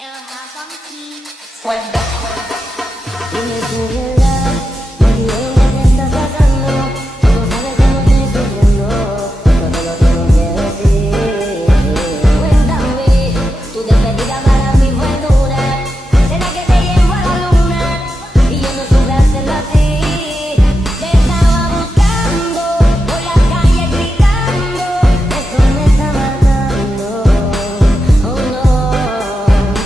Dime tu verdad, nadie te está sacando. Tú no sabes cómo estoy sufriendo, eso te lo tengo que decir. Cuéntame, tu despedida para mí fue dura. ¿Será que te llevo a la luna? Y yo no supe hacerlo así. Te estaba buscando por la calle gritando, eso me está matando. Oh no,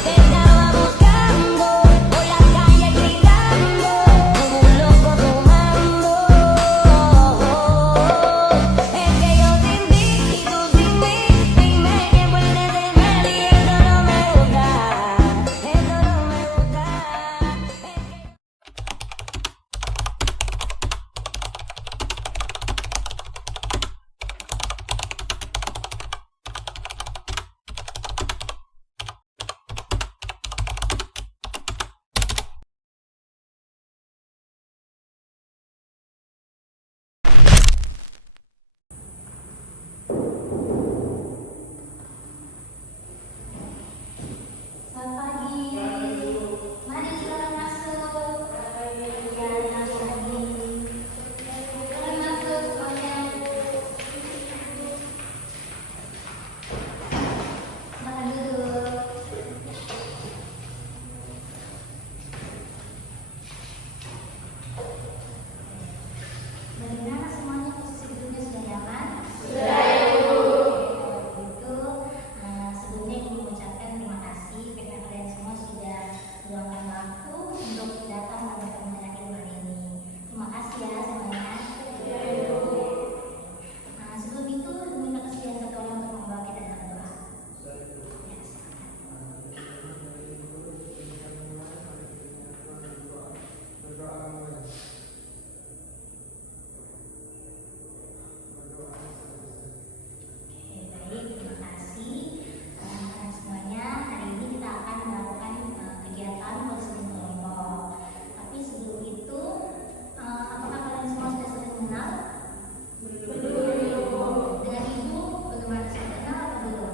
te estaba buscando por la calle gritando como un loco tomando. Es que yo sin ti y tú sin mí, dime qué puedes hacer y eso no me gusta, eso no me gusta. Selamat pagi. Mari silakan masuk. Ya, masuk lagi. Silakan masuk semuanya. Silakan duduk. Bagaimana semuanya, posisi duduknya sudah nyaman? Sudah, Ibu. Kalau begitu, sebelumnya Ibu mengucapkan terima kasih karena kalian semua sudah meluangkan waktu untuk datang pada pembelajaran Ibu hari ini. Terima kasih ya semuanya. Sebelum itu, minta kesediaan satu orang untuk membawa kita dalam doa. Ya, baik, terima kasih teman-teman semuanya. Hari ini kita akan melakukan kegiatan counseling kelompok. Tapi sebelum itu, apakah kalian semua sudah saling mengenal? Belum. Dengan Ibu, bagaimana, sudah kenal atau belum?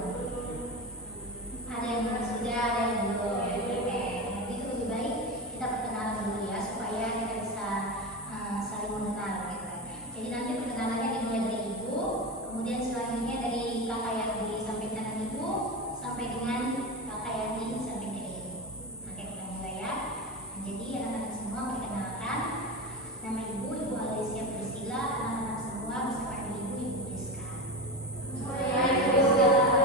Ada yang sudah, ada yang belum. Oke, nanti itu lebih baik kita perkenalan dulu ya, supaya kita bisa saling mengenal gitu. Jadi nanti perkenalannya dimulai dari Ibu, kemudian selanjutnya dari Kakak Yanti sampai kanan Ibu, sampai dengan Kakak Yanti sampai ke Ibu. Oke, kita mulai ya. Jadi anak-anak semua perkenalkan, nama Ibu Alicia Priscilla, anak-anak semua bisa panggil Ibu Priska. Selanjutnya silakan.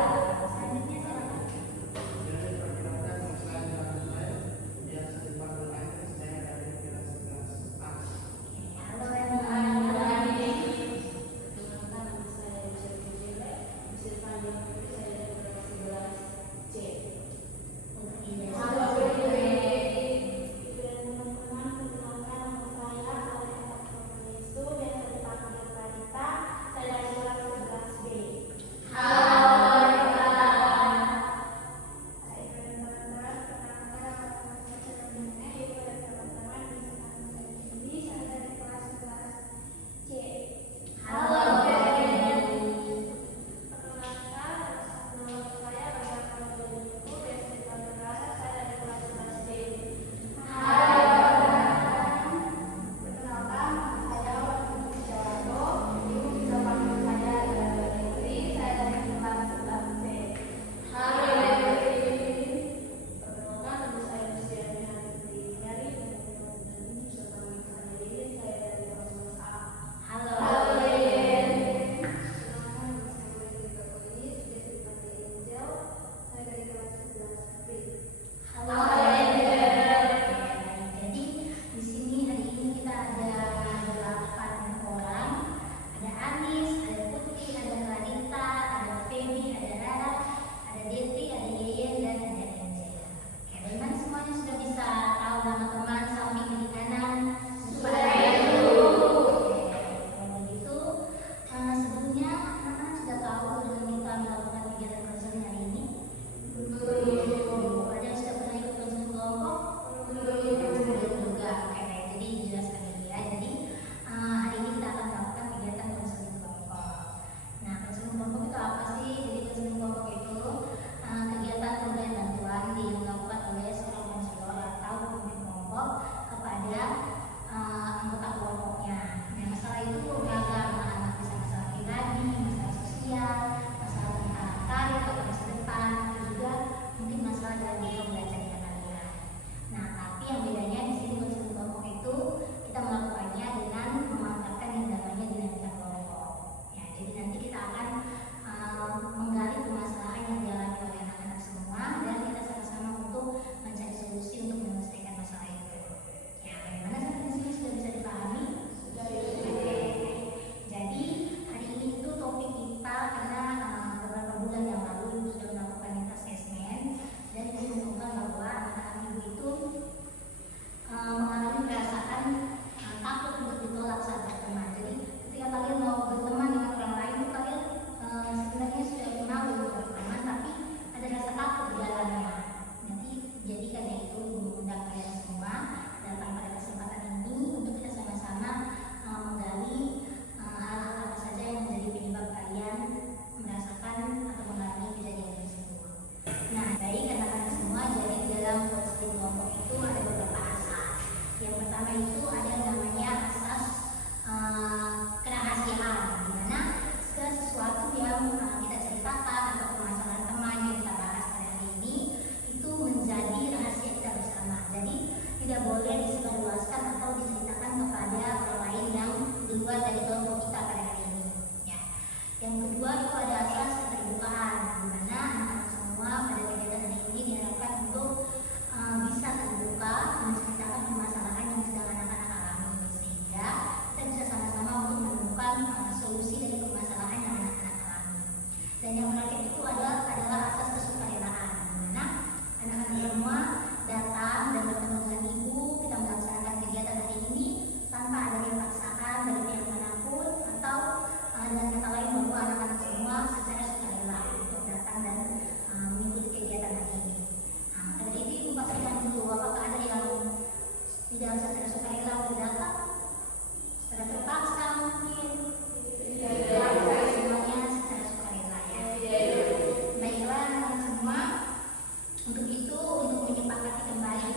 Untuk itu, untuk menyepakati kembali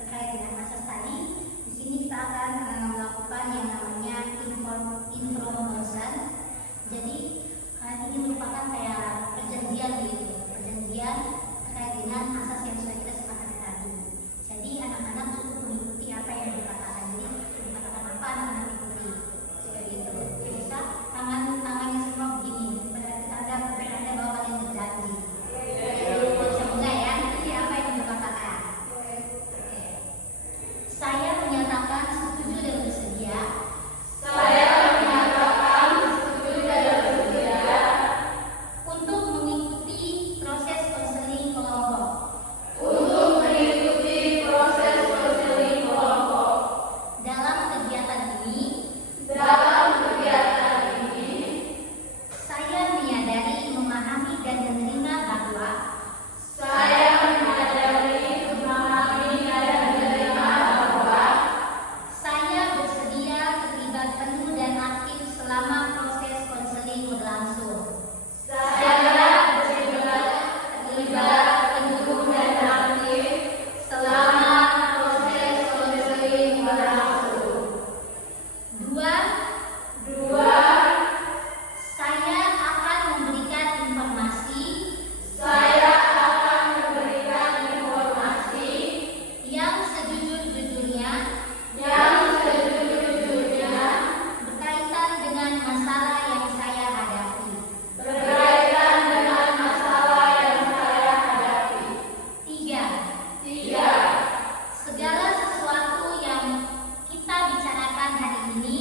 terkait dengan asas tadi, di sini kita akan melakukan yang namanya informal. Jadi ini merupakan kayak perjanjian gitu, perjanjian terkait dengan asas yang sudah kita sepakati tadi. Jadi anak-anak cukup mengikuti apa yang dikatakan. Jadi dikatakan apa anak-anak ikuti. Seperti itu. Bisa tangannya semua begini. Berarti tanda bahwa kalian berjanji. Semoga ya. Jadi apa yang dikatakan? Oke. Saya menyatakan setuju dan bersedia. Untuk mengikuti proses konseling kelompok. Dalam kegiatan ini, saya menyadari, memahami dan menerima bahwa saya bersedia terlibat penuh dan aktif selama proses konseling berlangsung. Dua, saya akan memberikan informasi yang sejujur-jujurnya berkaitan dengan masalah yang saya hadapi. Tiga, segala sesuatu yang kita bicarakan hari ini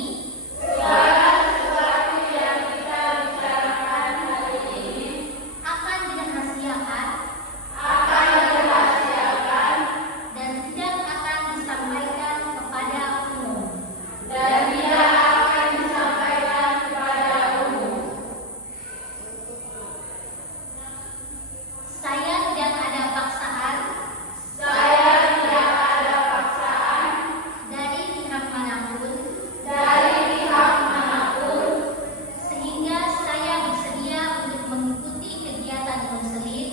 akan dirahasiakan dan tidak akan disampaikan kepada umum. Saya tidak ada paksaan dari pihak manapun, sehingga saya bersedia untuk mengikuti kegiatan konseling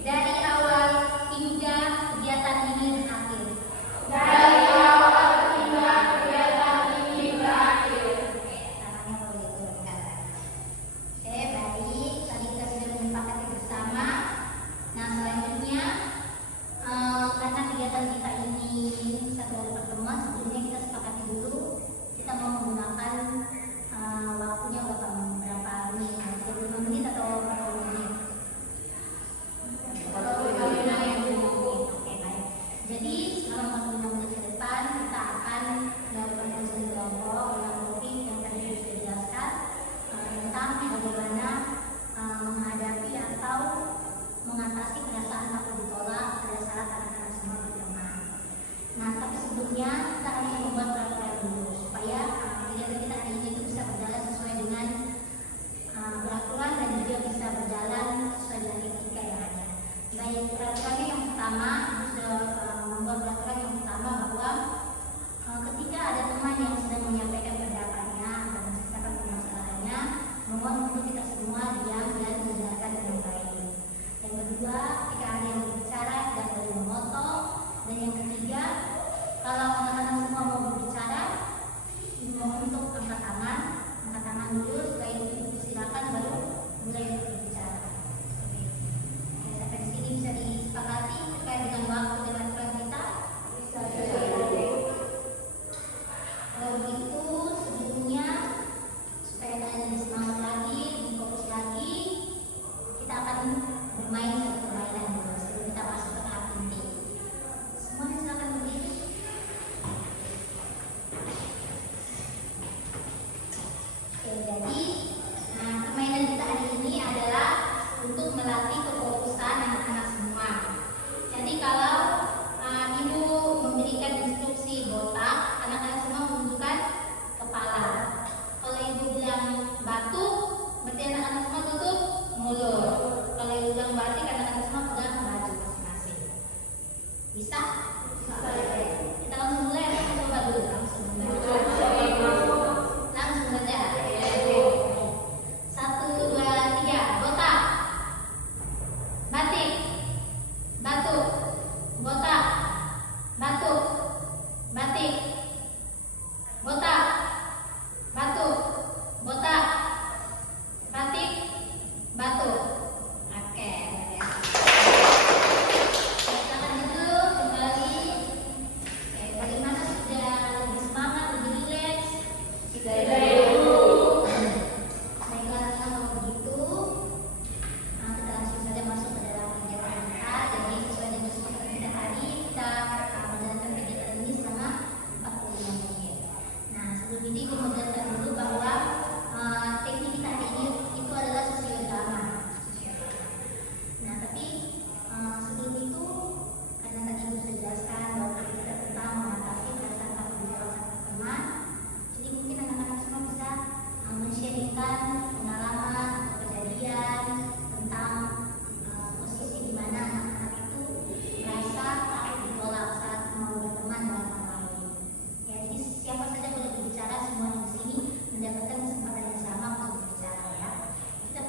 dari awal hingga kegiatan ini berakhir. Tangannya boleh turunkan. Oke, baik. Tadi kita sudah menyepakati bersama. Nah, selanjutnya karena kegiatan kita ini satu hari pertemuan, sebelumnya kita sepakati dulu kita mau menggunakan waktunya berapa menit? 25 menit atau berapa menit? 45 menit. Oke, baik. Jadi selama 45 menit ke depan kita akan melakukan konseling kelompok dengan topik yang tadi sudah dijelaskan tentang bagaimana menghadapi atau mengatasi perasaan takut ditolak pada saat anak-anak semua berteman. Nah, tapi sebelumnya kita harus membuat peraturan dulu supaya kegiatan kita hari ini itu bisa berjalan sesuai dengan peraturan dan juga bisa berjalan sesuai dengan etika yang ada. Baik, peraturannya yang pertama, membuat peraturan yang pertama bahwa ketika ada teman yang sedang menyampaikan pendapatnya atau menceritakan permasalahannya, mohon untuk kita semua diam dan mendengarkan dengan baik. Yang kedua, ketika ada yang berbicara tidak boleh memotong. Dan yang ketiga, kalau anak-anak semua mau berbicara, mohon untuk angkat tangan dulu, setelah itu silakan baru mulai berbicara. Oke, sampai di sini bisa disepakati terkait dengan waktu dan aturan kita. Kalau begitu, sebelumnya supaya kalian lebih semangat lagi, lebih fokus lagi, kita akan bermain satu permainan dulu sebelum kita masuk ke tahap inti. Semuanya silakan berdiri. Oke, jadi permainan kita hari ini adalah untuk melatih kefokusan anak-anak semua. Jadi kalau ibu memberikan instruksi botak, anak-anak semua menunjukkan kepala. Kalau ibu bilang batuk, berarti anak-anak semua tutup mulut. Kalau ibu bilang batik, anak-anak semua pegang baju masing-masing. Bisa? Kita langsung mulai atau kita coba dulu? Langsung saja.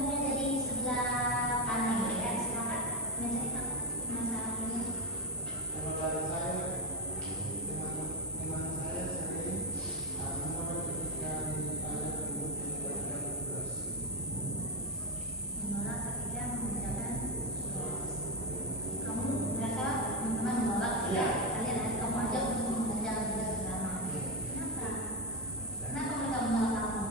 umumnya dari sebelah kanan ya, silakan menceritakan masalah ini. Kalau dari saya, teman saya sering menolak ketika ditanya untuk mengerjakan tugas. Menolak ketika mengerjakan tugas. Kamu merasa teman-teman menolak ya? Kalian ada kamu aja untuk mengerjakan tugas bersama. Kenapa? Kenapa mereka menolak kamu?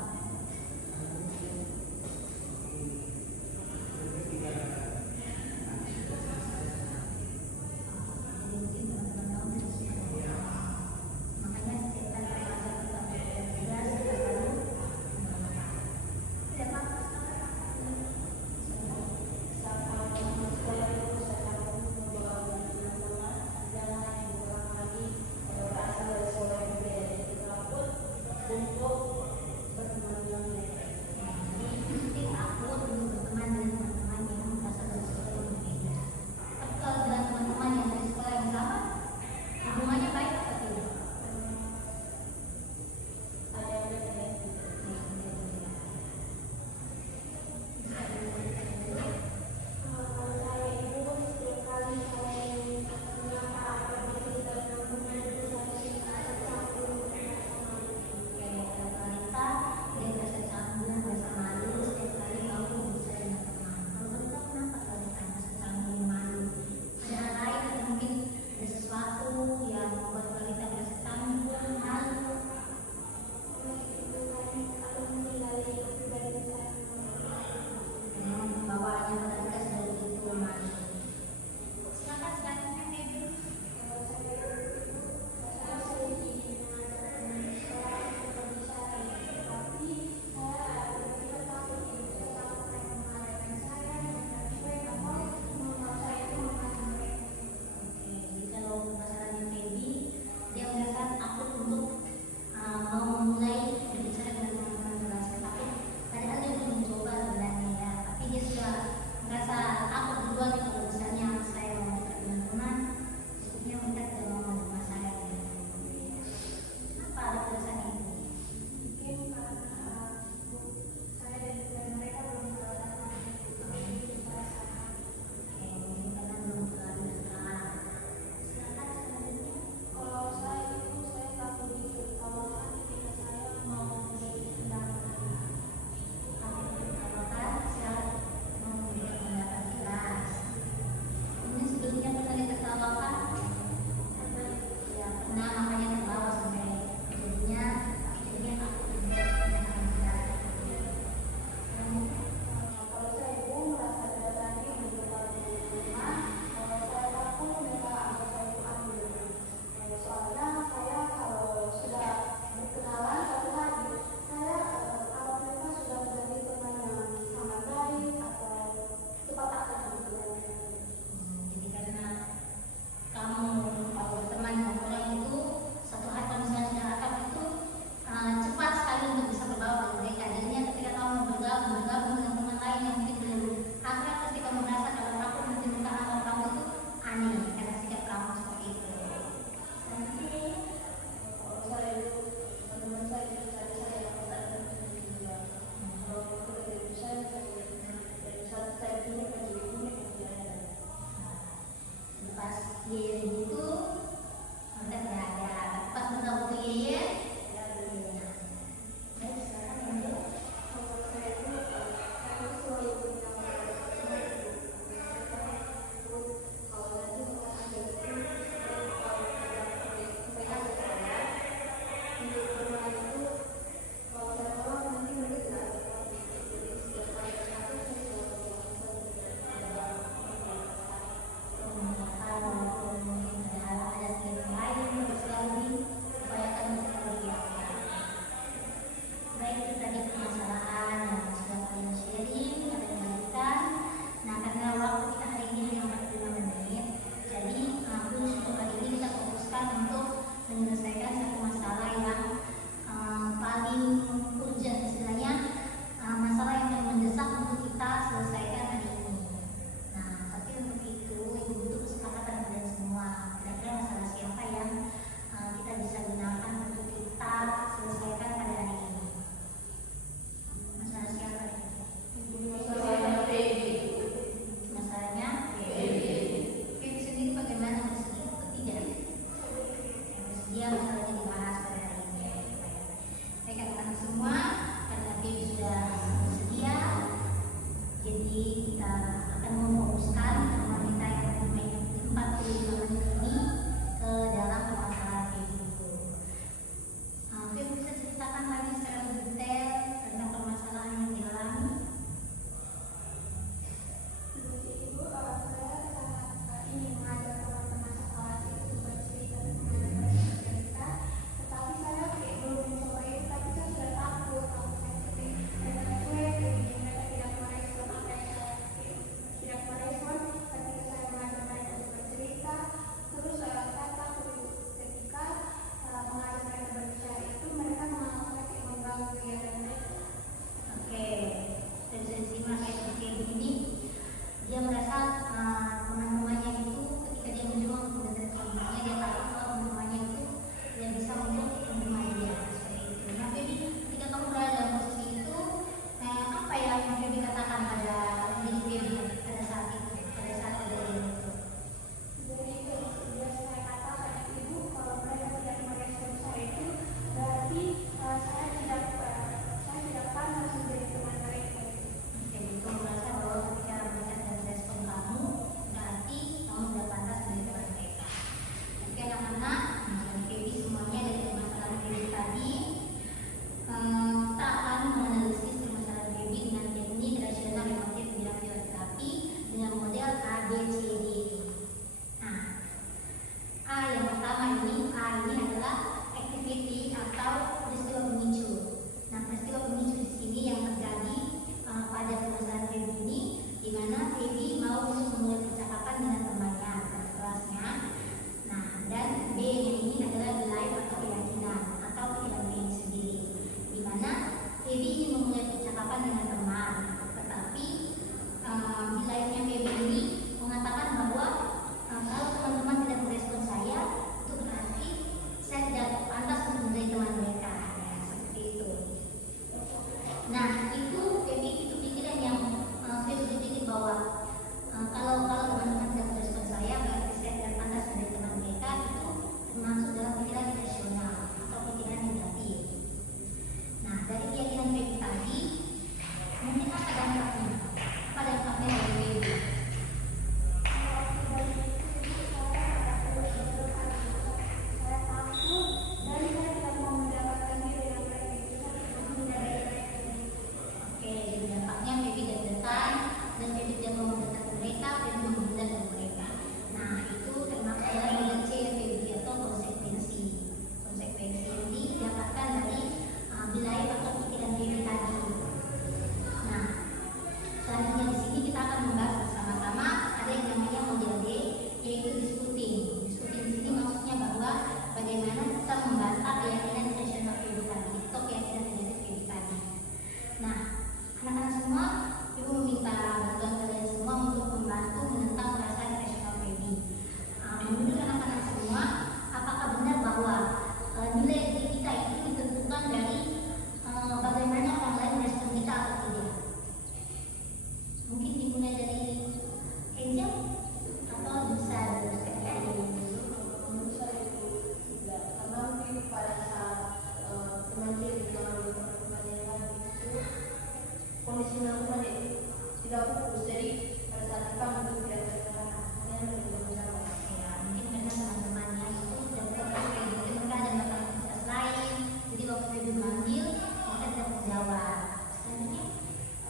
tidak fokus. Jadi pada saat kita mungkin tidak terserah, kalian lebih menjawab. Ya, mungkin karena teman-temannya itu udah fokus kayak gitu, mereka ada melakukan aktivitas lain, jadi waktu saya dipanggil mereka tidak menjawab. Selanjutnya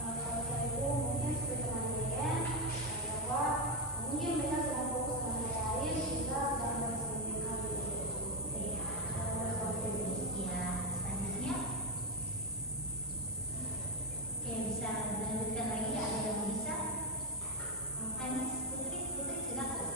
Kalau saya itu mungkin seperti teman saya bahwa mungkin mereka sedang fokus dengan hal lain sehingga dalam seperti hal itu. ya, selanjutnya oke, bisa dilanjutkan lagi, ada yang bisa. Anis, Putri silakan.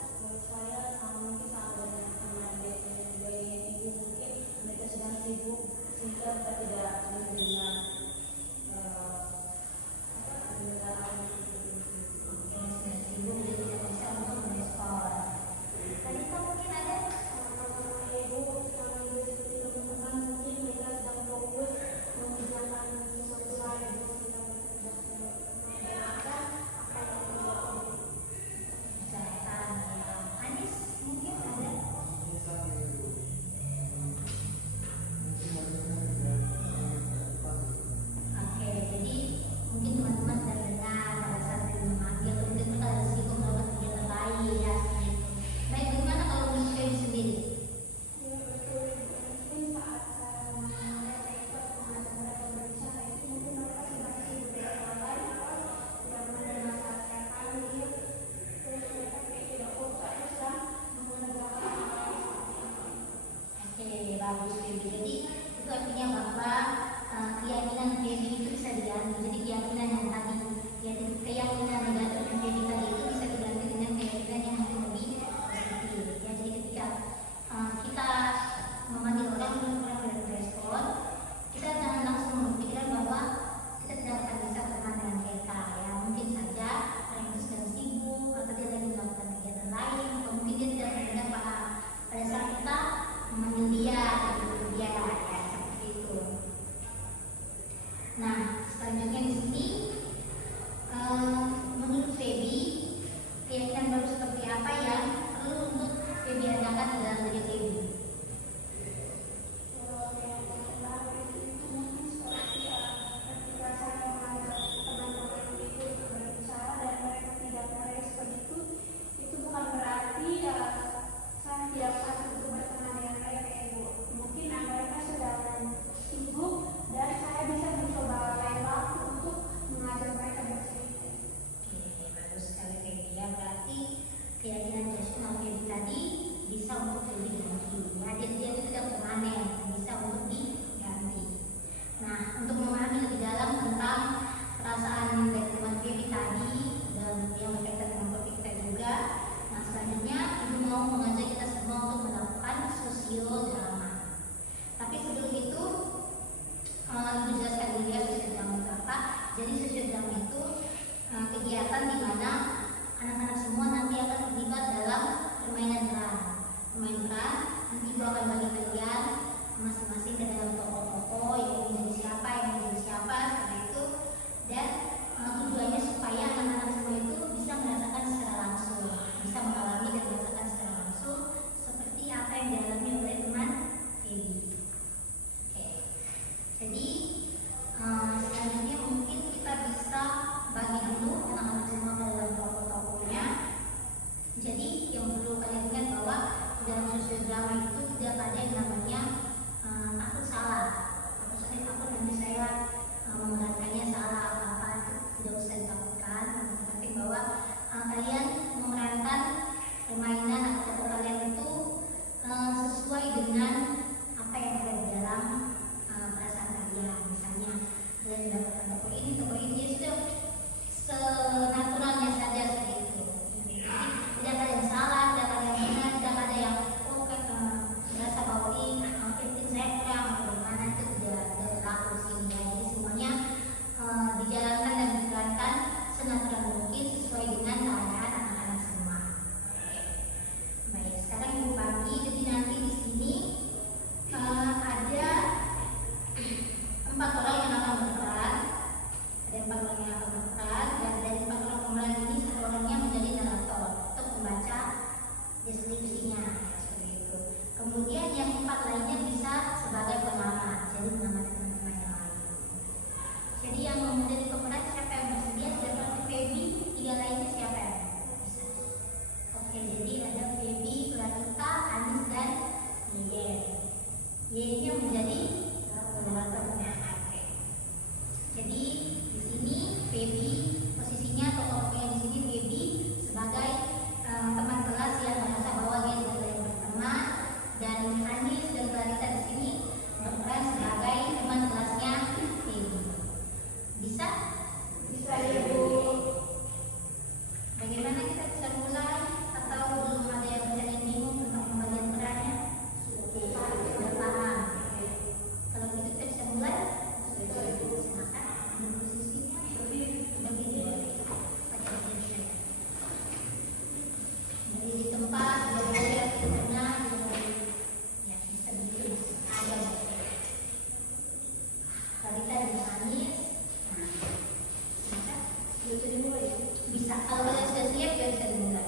Bisa dimulai ya? Bisa. Kalau kalian sudah siap, ya bisa dimulai.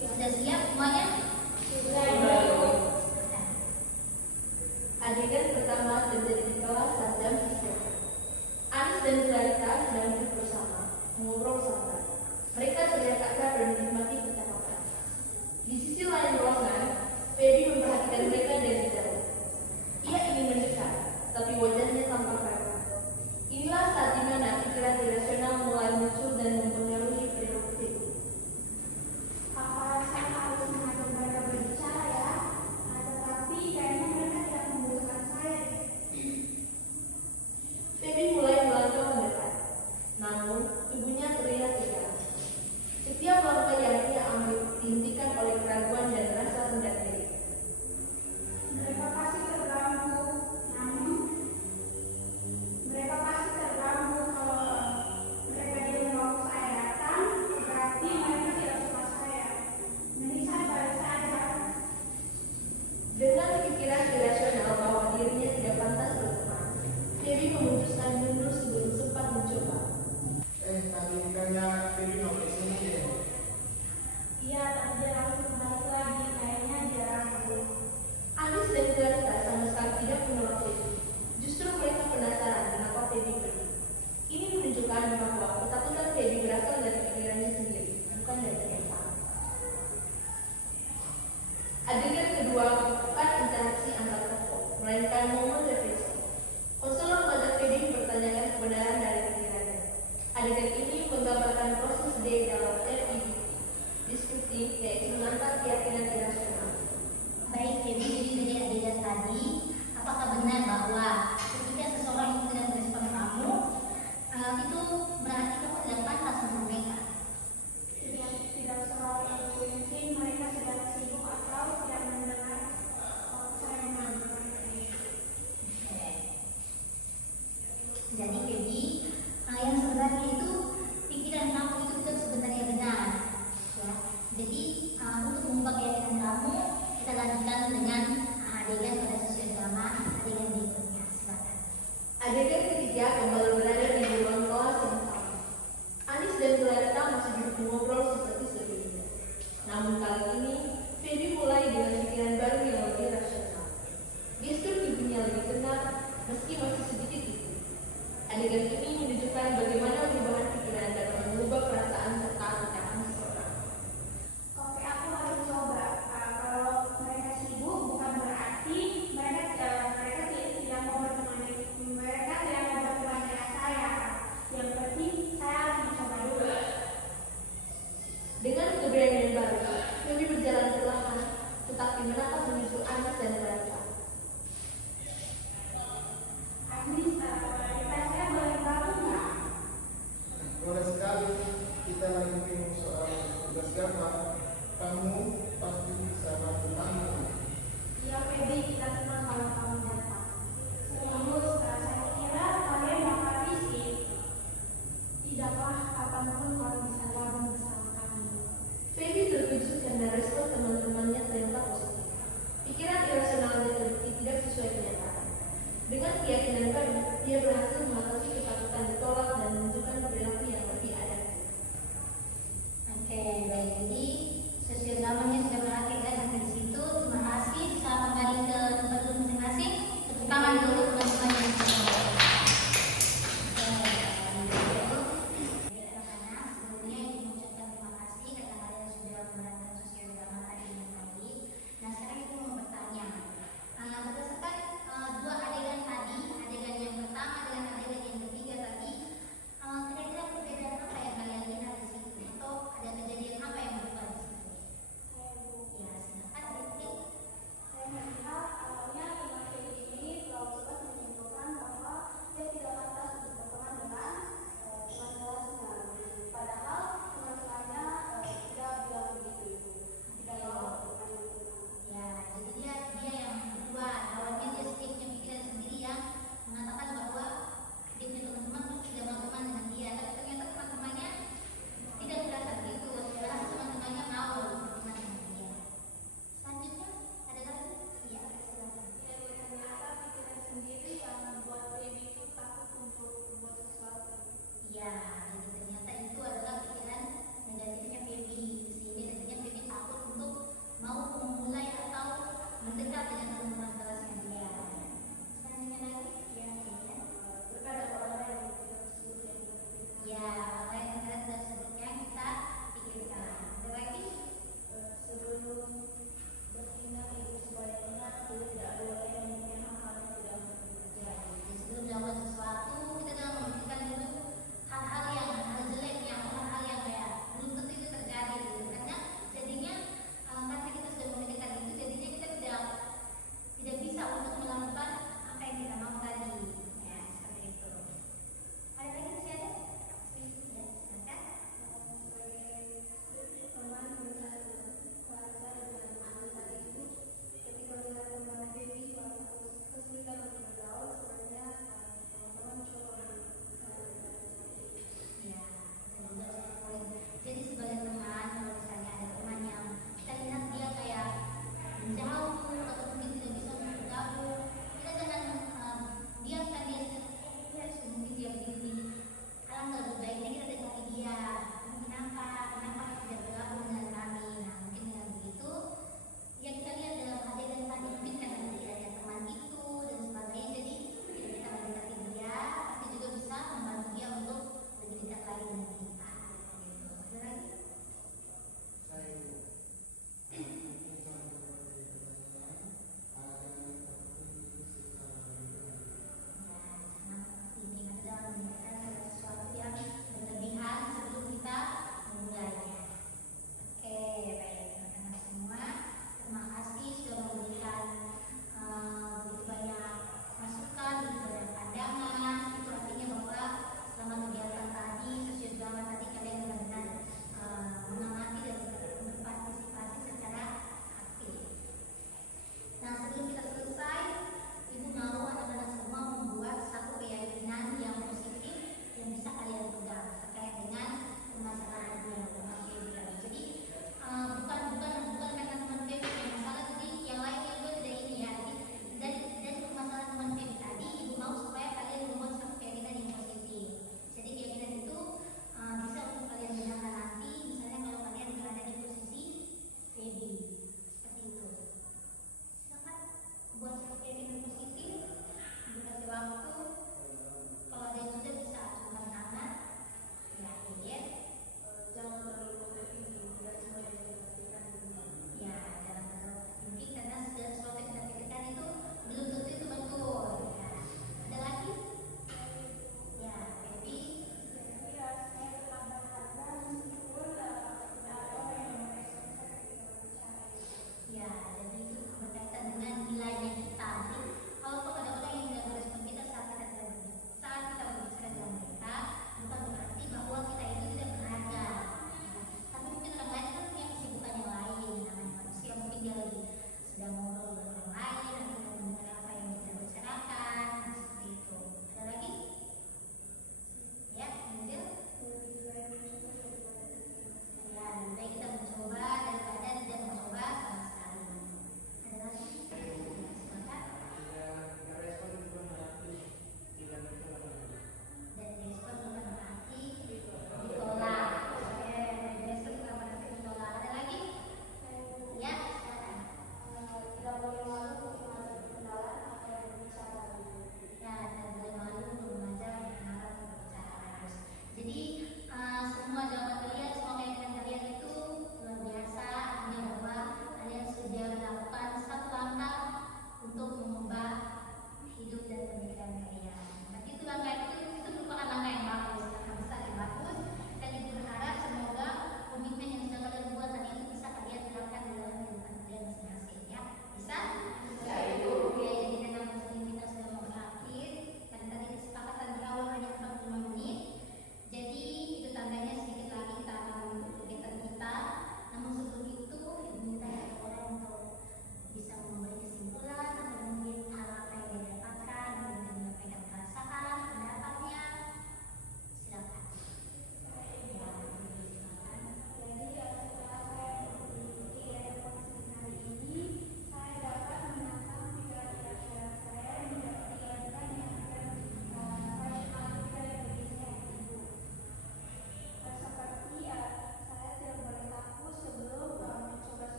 Sudah siap semuanya? Adegan pertama terjadi di kelas saat jam istirahat. Anis dan Clarita sedang duduk bersama, mengobrol santai. Mereka terlihat akrab dan menikmati percakapan. Di sisi lain ruangan, Feby memperhatikan mereka dari jauh. Ia ingin mendekat, tapi wajahnya tampak ragu. Inilah saat di mana pikiran irasional mulai muncul dan mempengaruhi perilaku Feby. Apa saya harus mengajak mereka berbicara ya? Tetapi kayaknya mereka tidak membutuhkan saya. Feby mulai melangkah mendekat, namun tubuhnya terlihat tegang. Setiap langkah yang ia ambil dihentikan oleh keraguan dan rasa rendah diri. Mereka pasti terganggu. Namun mereka pasti terganggu kalau mereka tidak mau saya datang. Berarti mereka tidak suka saya. Mending saya balik saja. Dengan pikiran irasional bahwa dirinya tidak pantas berteman, Feby memutuskan mundur sebelum sempat mencoba. Tadi bukannya Feby mau ke sini deh. Iya, tapi dia langsung balik lagi. Kayaknya dia ragu. Anis dan Clarita sama sekali tidak menolak Feby. Justru mereka penasaran kenapa Feby pergi. Ini menunjukkan bahwa ketakutan Feby berasal dari pikirannya sendiri, bukan dari kenyataan. Adegan kedua bukan interaksi antar tokoh, melainkan momen refleksi. Konselor mengajak Feby mempertanyakan kebenaran dari pikirannya. Adegan ini menggambarkan proses D dalam RID, diskusi, yaitu menantang keyakinan irasional. Baik, jadi dari adegan tadi, apakah benar bahwa ketika seseorang yang tidak merespon kamu, itu berarti kamu tidak pantas untuk mereka? Tidak selalu mungkin mereka sedang sibuk atau tidak mendengar saya mendengar. Jadi Feby, yang sebenarnya itu pikiran kamu itu sebenarnya benar, ya. Jadi untuk mengubah keyakinan kamu, kita lanjutkan dengan adegan pada sesi yang sama, adegan berikutnya. Silakan. Adegan ketiga kembali berada di ruang kelas yang sama. Anis dan Clarita masih duduk mengobrol seperti sebelumnya. Namun kali ini, Feby mulai dengan pikiran baru yang lebih rasional. Gestur tubuhnya lebih tenang, meski masih sedikit itu. Adegan ini menunjukkan bagaimana perubahan pikiran dapat mengubah perasaan serta tindakan seseorang. Oke, aku harus coba. Kalau mereka sibuk bukan berarti mereka tidak mau berteman dengan saya. Yang penting saya harus mencoba dulu. Dengan keberanian baru, Feby berjalan perlahan, tetapi menatap menuju Anis dan Clarita. Agnes, saya boleh tahu nggak? Boleh sekali, kita lagi bingung soal tugas gambar. Kamu